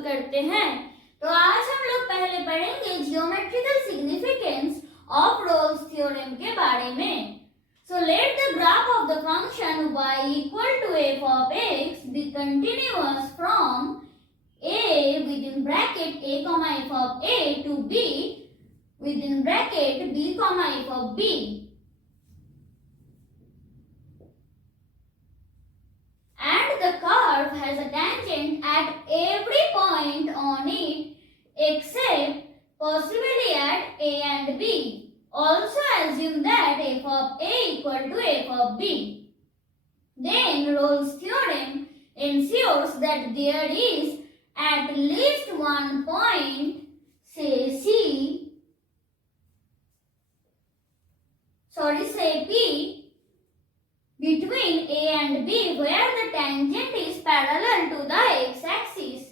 Solve करते हैं। तो आज हम लोग पहले पढ़ेंगे geometrical significance of Rolle's theorem के बारे में। So let the graph of the function y equal to f of x be continuous from a within bracket a comma f of a to b within bracket b comma f of b. And the curve has a tangent at every point on it except possibly at a and b. Also assume that f of a equal to f of b. Then Rolle's theorem ensures that there is at least one point, say P, between a and b where the tangent is parallel to the x-axis.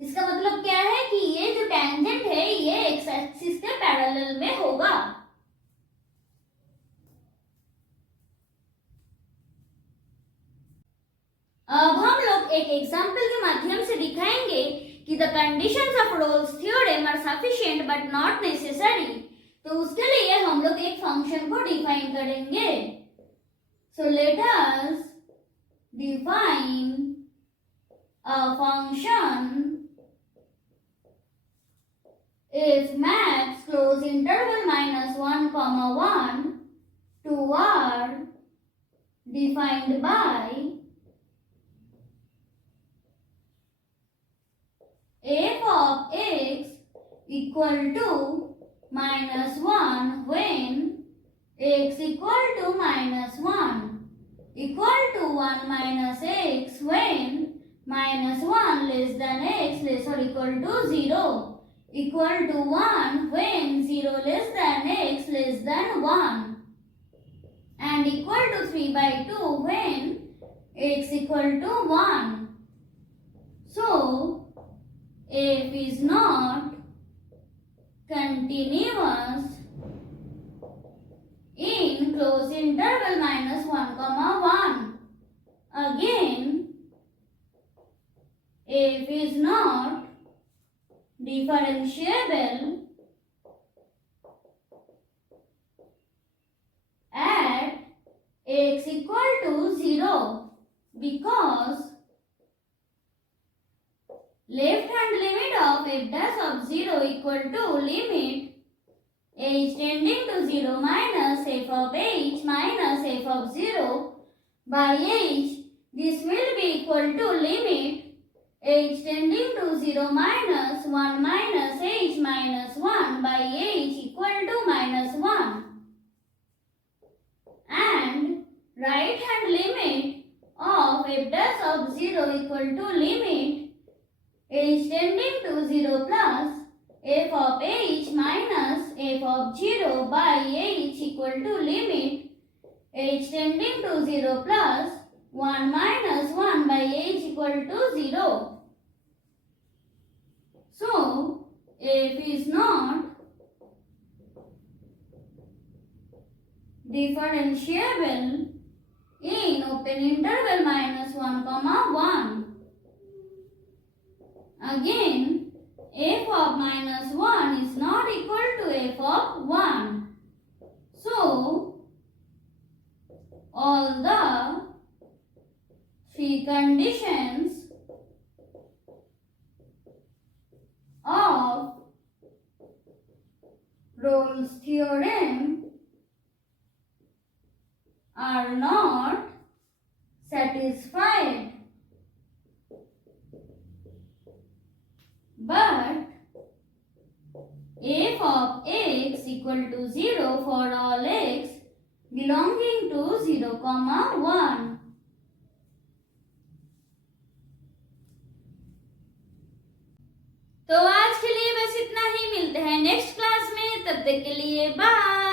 इसका मतलब क्या है कि ये जो tangent है ये x-axis के parallel में होगा। अब हम लोग एक एग्जाम्पल के माध्यम से दिखाएंगे कि the conditions of Rolle's theorem are sufficient but not necessary. तो उसके लिए हम लोग एक फंक्शन को डिफाइन करेंगे। So let us define a function if max close interval minus 1 comma 1 to are defined by f of x equal to minus 1 when x equal to minus 1 equal to 1 minus x when minus 1 less than x less or equal to 0 equal to 1 when 0 less than x less than 1 and equal to 3 by 2 when x equal to 1. So f is not continuous in close interval minus 1 comma 1. Again, f is not differentiable at x equal to 0 because left hand limit of f dash of 0 equal to limit h tending to 0 minus f of h minus f of 0 by h. This will be equal to limit h tending to 0 minus 1 minus h minus 1 by h equal to minus 1 and right hand limit of f dash of 0 equal to limit h tending to 0 plus f of h minus f of 0 by h equal to limit h tending to 0 plus 1 minus 1 by h equal to 0. So, f is not differentiable in open interval minus 1 comma 1. Again, f of minus 1 is not equal to f of 1. So, all the three conditions of Rolle's theorem are not satisfied. But f of x equal to 0 for all x belonging to 0 comma 1. तो आज के लिए बस इतना ही। मिलते हैं next class में, तब तक के लिए बाय।